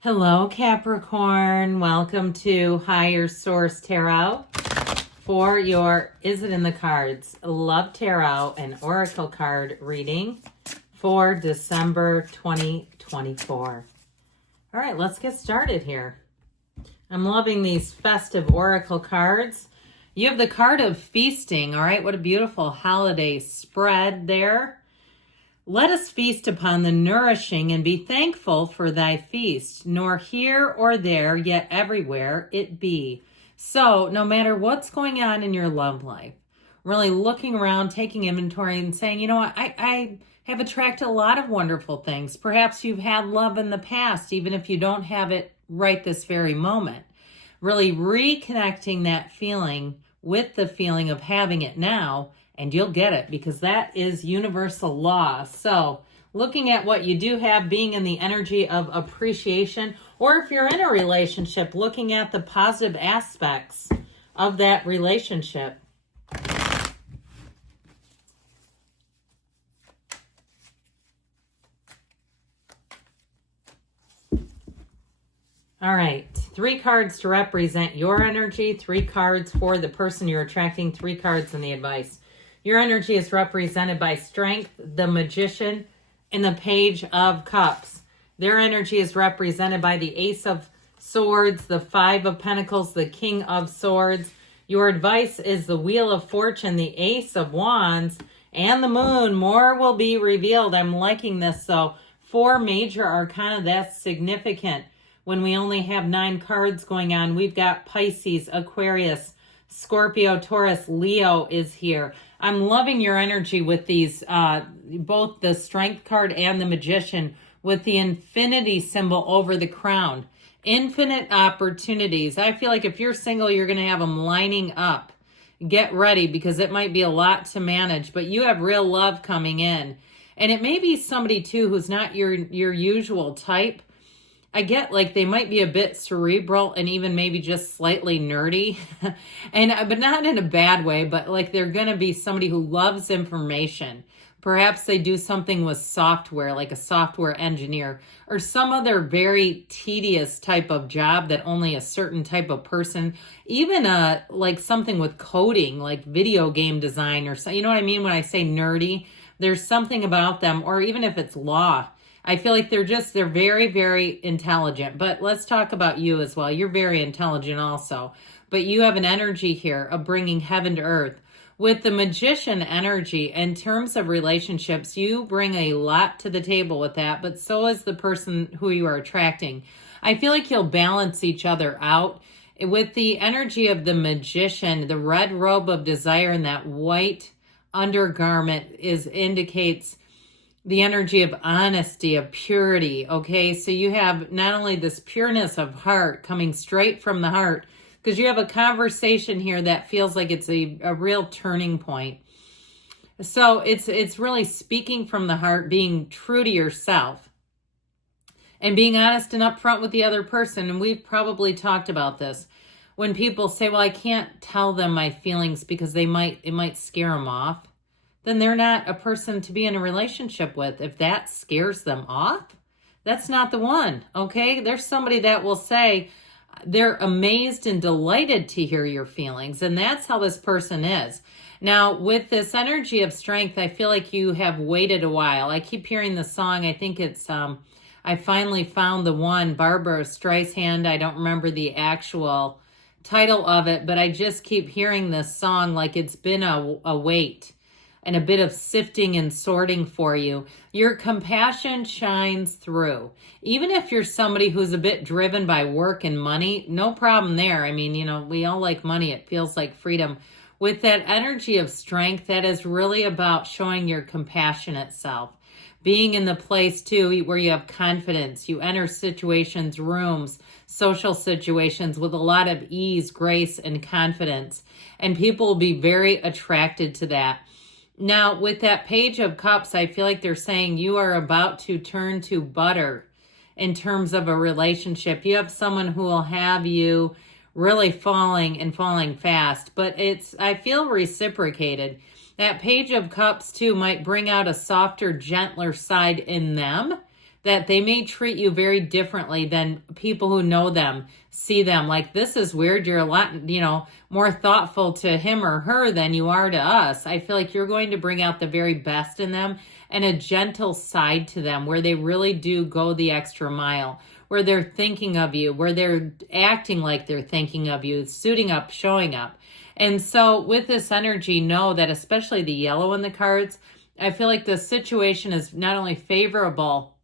Hello, Capricorn. Welcome to Higher Source Tarot for your Is It in the Cards Love Tarot and Oracle card reading for December 2024. All right, let's get started here. I'm loving these festive Oracle cards. You have the card of feasting. All right, what a beautiful holiday spread there. Let us feast upon the nourishing and be thankful for thy feast, nor here or there, yet everywhere it be. So no matter what's going on in your love life, really looking around, taking inventory and saying, you know what, I have attracted a lot of wonderful things. Perhaps you've had love in the past, even if you don't have it right this very moment. Really reconnecting that feeling with the feeling of having it now, and you'll get it because that is universal law. So looking at what you do have, being in the energy of appreciation, or if you're in a relationship, looking at the positive aspects of that relationship. All right, 3 cards to represent your energy, 3 cards for the person you're attracting, 3 cards in the advice. Your energy is represented by Strength, the Magician, and the Page of Cups. Their energy is represented by the Ace of Swords, the 5 of Pentacles, the King of Swords. Your advice is the Wheel of Fortune, the Ace of Wands, and the Moon. More will be revealed. I'm liking this. So 4 major arcana, that's significant. When we only have 9 cards going on, we've got Pisces, Aquarius, Scorpio, Taurus, Leo is here. I'm loving your energy with these, both the Strength card and the Magician with the infinity symbol over the crown. Infinite opportunities. I feel like if you're single, you're going to have them lining up. Get ready because it might be a lot to manage, but you have real love coming in. And it may be somebody too who's not your usual type. I get like they might be a bit cerebral and even maybe just slightly nerdy, but not in a bad way, but like they're going to be somebody who loves information. Perhaps they do something with software, like a software engineer or some other very tedious type of job that only a certain type of person, even like something with coding, like video game design or so, you know what I mean? When I say nerdy, there's something about them, or even if it's law. I feel like they're very, very intelligent. But let's talk about you as well. You're very intelligent also. But you have an energy here of bringing heaven to earth. With the Magician energy, in terms of relationships, you bring a lot to the table with that. But so is the person who you are attracting. I feel like you'll balance each other out. With the energy of the Magician, the red robe of desire and that white undergarment indicates the energy of honesty, of purity, okay? So you have not only this pureness of heart coming straight from the heart, because you have a conversation here that feels like it's a real turning point. So it's really speaking from the heart, being true to yourself, and being honest and upfront with the other person. And we've probably talked about this. When people say, well, I can't tell them my feelings because it might scare them off, then they're not a person to be in a relationship with. If that scares them off, that's not the one, okay? There's somebody that will say they're amazed and delighted to hear your feelings, and that's how this person is. Now, with this energy of strength, I feel like you have waited a while. I keep hearing the song. I think it's, I Finally Found the One, Barbara Streisand. I don't remember the actual title of it, but I just keep hearing this song like it's been a wait and a bit of sifting and sorting for you. Your compassion shines through. Even if you're somebody who's a bit driven by work and money, no problem there. I mean, you know, we all like money. It feels like freedom. With that energy of strength, that is really about showing your compassionate self. Being in the place, too, where you have confidence. You enter situations, rooms, social situations with a lot of ease, grace, and confidence. And people will be very attracted to that. Now, with that Page of Cups, I feel like they're saying you are about to turn to butter in terms of a relationship. You have someone who will have you really falling fast, but I feel reciprocated. That Page of Cups, too, might bring out a softer, gentler side in them that they may treat you very differently than people who know them see them. Like, this is weird. You're a lot, more thoughtful to him or her than you are to us. I feel like you're going to bring out the very best in them and a gentle side to them where they really do go the extra mile, where they're thinking of you, where they're acting like they're thinking of you, suiting up, showing up. And so with this energy, know that especially the yellow in the cards, I feel like the situation is not only favorable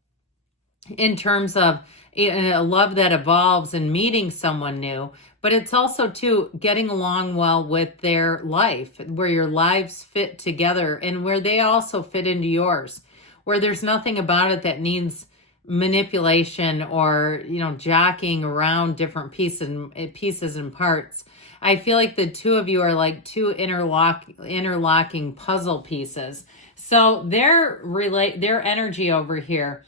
in terms of a love that evolves and meeting someone new, but it's also too getting along well with their life, where your lives fit together and where they also fit into yours, where there's nothing about it that needs manipulation or, jockeying around different pieces and parts. I feel like the two of you are like two interlocking puzzle pieces. So their energy over here,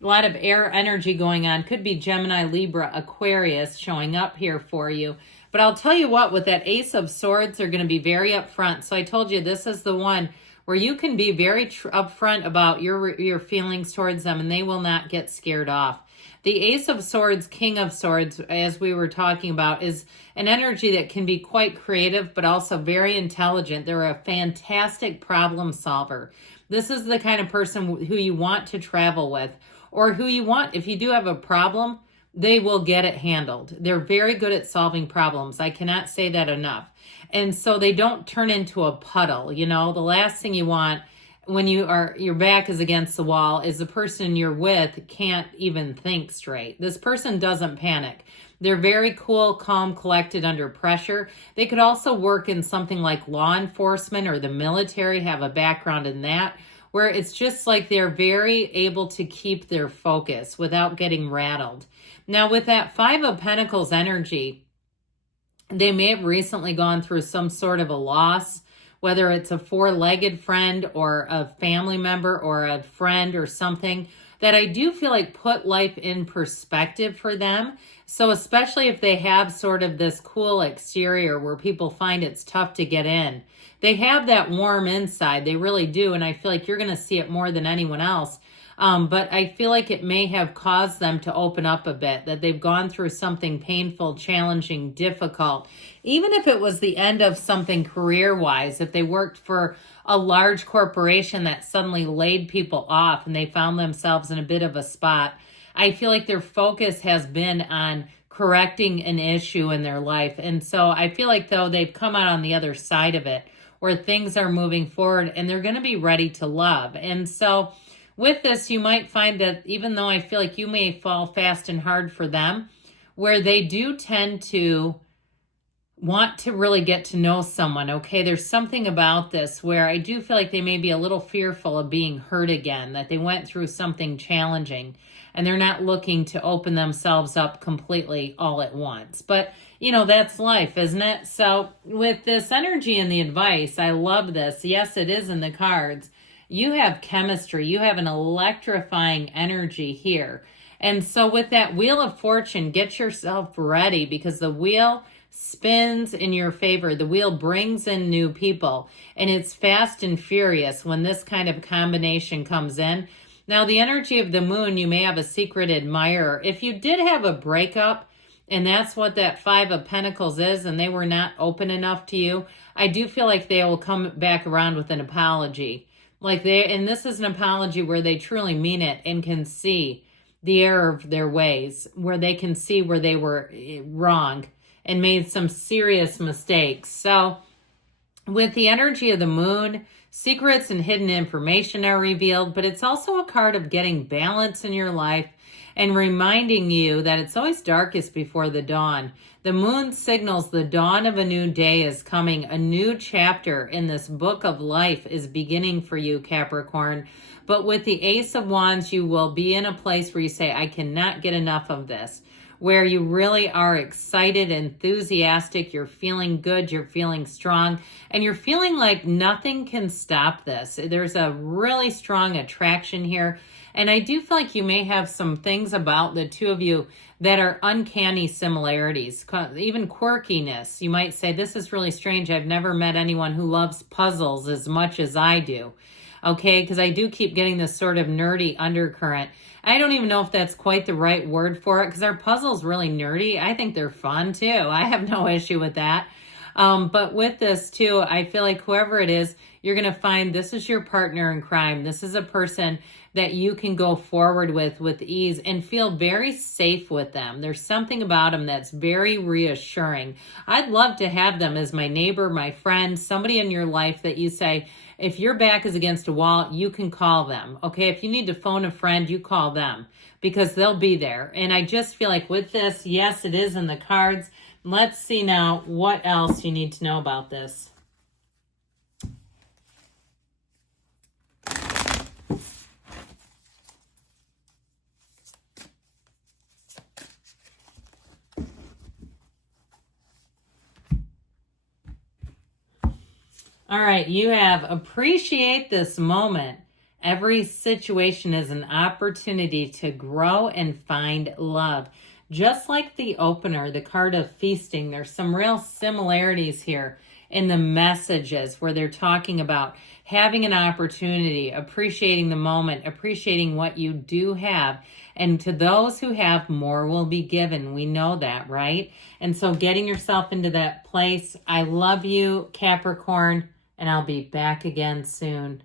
a lot of air energy going on, could be Gemini, Libra, Aquarius showing up here for you. But I'll tell you what, with that Ace of Swords, they're going to be very upfront. So I told you this is the one where you can be very upfront about your feelings towards them, and they will not get scared off. The Ace of Swords, King of Swords, as we were talking about, is an energy that can be quite creative, but also very intelligent. They're a fantastic problem solver. This is the kind of person who you want to travel with, or who you want, if you do have a problem, they will get it handled. They're very good at solving problems. I cannot say that enough. And so they don't turn into a puddle. The last thing you want when your back is against the wall is the person you're with can't even think straight. This person doesn't panic. They're very cool, calm, collected under pressure. They could also work in something like law enforcement or the military, have a background in that, where it's just like they're very able to keep their focus without getting rattled. Now, with that Five of Pentacles energy, they may have recently gone through some sort of a loss, whether it's a four-legged friend or a family member or a friend or something, that I do feel like put life in perspective for them. So especially if they have sort of this cool exterior where people find it's tough to get in, they have that warm inside. They really do. And I feel like you're going to see it more than anyone else. But I feel like it may have caused them to open up a bit, that they've gone through something painful, challenging, difficult. Even if it was the end of something career-wise, if they worked for a large corporation that suddenly laid people off and they found themselves in a bit of a spot, I feel like their focus has been on correcting an issue in their life. And so I feel like, though, they've come out on the other side of it, where things are moving forward and they're going to be ready to love. And so with this, you might find that even though I feel like you may fall fast and hard for them, where they do tend to want to really get to know someone, okay? There's something about this where I do feel like they may be a little fearful of being hurt again, that they went through something challenging and they're not looking to open themselves up completely all at once. But, that's life, isn't it? So with this energy and the advice, I love this. Yes, it is in the cards. You have chemistry. You have an electrifying energy here. And so with that Wheel of Fortune, get yourself ready, because the wheel spins in your favor. The wheel brings in new people, and it's fast and furious when this kind of combination comes in. Now, the energy of the moon, you may have a secret admirer. If you did have a breakup, and that's what that Five of Pentacles is, and they were not open enough to you, I do feel like they will come back around with an apology. And this is an apology where they truly mean it and can see the error of their ways, where they can see where they were wrong and made some serious mistakes. So with the energy of the moon, secrets and hidden information are revealed, but it's also a card of getting balance in your life and reminding you that it's always darkest before the dawn. The moon signals the dawn of a new day is coming. A new chapter in this book of life is beginning for you, Capricorn. But with the Ace of Wands, you will be in a place where you say, I cannot get enough of this, where you really are excited, enthusiastic, you're feeling good, you're feeling strong, and you're feeling like nothing can stop this. There's a really strong attraction here. And I do feel like you may have some things about the two of you that are uncanny similarities, even quirkiness. You might say, this is really strange. I've never met anyone who loves puzzles as much as I do. okay? Because I do keep getting this sort of nerdy undercurrent. I don't even know if that's quite the right word for it, because our puzzle's really nerdy. I think they're fun too. I have no issue with that. But with this too, I feel like whoever it is, you're going to find this is your partner in crime. This is a person that you can go forward with ease and feel very safe with them. There's something about them that's very reassuring. I'd love to have them as my neighbor, my friend, somebody in your life that you say, if your back is against a wall, you can call them. Okay, if you need to phone a friend, you call them because they'll be there. And I just feel like with this, yes, it is in the cards. Let's see now what else you need to know about this. All right, you have appreciate this moment. Every situation is an opportunity to grow and find love. Just like the opener, the card of feasting, there's some real similarities here in the messages where they're talking about having an opportunity, appreciating the moment, appreciating what you do have. And to those who have, more will be given. We know that, right? And so getting yourself into that place. I love you, Capricorn, and I'll be back again soon.